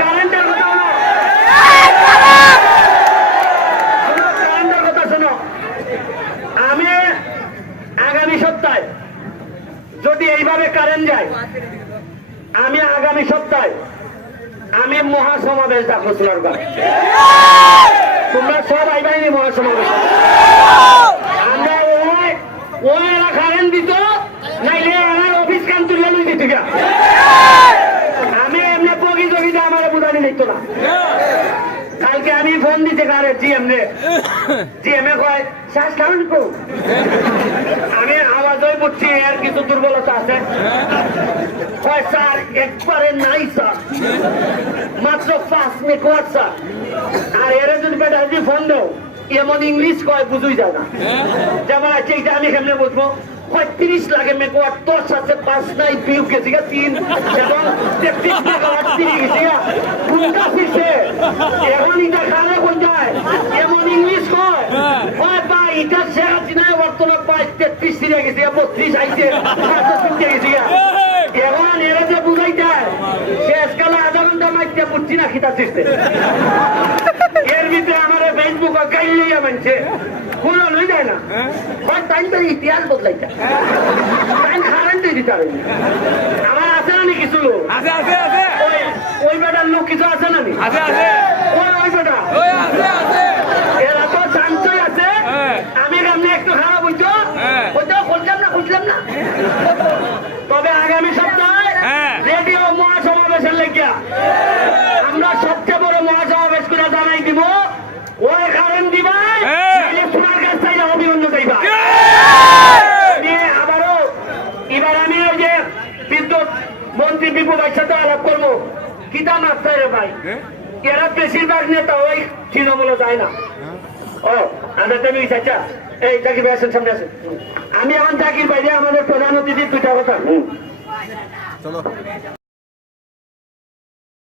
কারেন্টের কথা হলো, কারেন্টের কথা শোনো। আমি আগামী সপ্তাহে যদি এইভাবে কারেন্ট যায়, আমি আগামী সপ্তাহে আমি মহাসমাবেশ ডাকবো সোনারগাঁ। তোমরা সব আইবাইনি মহাসমাবেশ। আমরা ওই এরা কারেন্ট দিত, নাইলে এরা অফিস কাম তুলে লই দিত। আমি এমনি বগি জগিতে আমার বুঝানি নিত না। কালকে আমি ফোন দিতে কারে জিএম রে, জিএম এ কয় শ্বাস কারণ কো, আমি আওয়াজই বুঝছি এর কিছু দুর্বলতা আছে। কয় স্যার একবারে নাই স্যার, মাত্র 5 মিনিট স্যার। আর এরা যদি বেটা যদি ফোন দাও এমন ইংলিশ কয় বুঝুই যায় না। যেমন আছে এটা আমি কেমনে বুঝবো, 35 লাগে মেকওয়াট, 10 আছে 5 নাই, পিউ গেছি 3 এবং 33 মেগাওয়াট 3 গেছি কোনটা ফিরছে। এখন এটা খালে কোন যায় এমন ইংলিশ কয়, কয় বা এটা শেখ হাসিনা বর্তমান পায় 33 ফিরে গেছি, 32 আইছে, 5 গেছি। এখন এরা যে বুঝাই যায় শেষকালে আধা ঘন্টা মাইতে বুঝছি না খিতা চিস্তে। এর ভিতরে আমার ফেসবুক গাইলেই মানছে কোন লই যায় না। টাইম তো ইতিহাস বদলাইছে, টাইম কারেন্ট দিতে পারে। আমার আছে না নি কিছু লোক, ওই বেটার লোক কিছু আছে না নি, ওই বেটা এরা তো শান্তই আছে। আমি কেমনি একটু খারাপ হইতো, ওইটাও খুঁজলাম না। তবে আগামী সপ্তাহে রেডিও মহাসমাবেশের লেগিয়া আমরা সবচেয়ে বড় মহাসমাবেশ করে জানাই দিব। ওই কারণ দিবাই তোমার কাছ থেকে অভিনন্দন দিবা। আবারও এবার আমি ওই যে বিদ্যুৎ মন্ত্রী বিপু ভাইয়ের সাথে আলাপ করবো। কিতা মাত্রা রে ভাই, এরা বেশিরভাগ নেতা ওই তৃণমূলে যায় না। ও আমরা তুমি চাচা এই জাকির ভাই আসেন, সামনে আসেন। আমি এখন জাকির ভাই আমাদের প্রধান অতিথির 2টা কথা। চলো।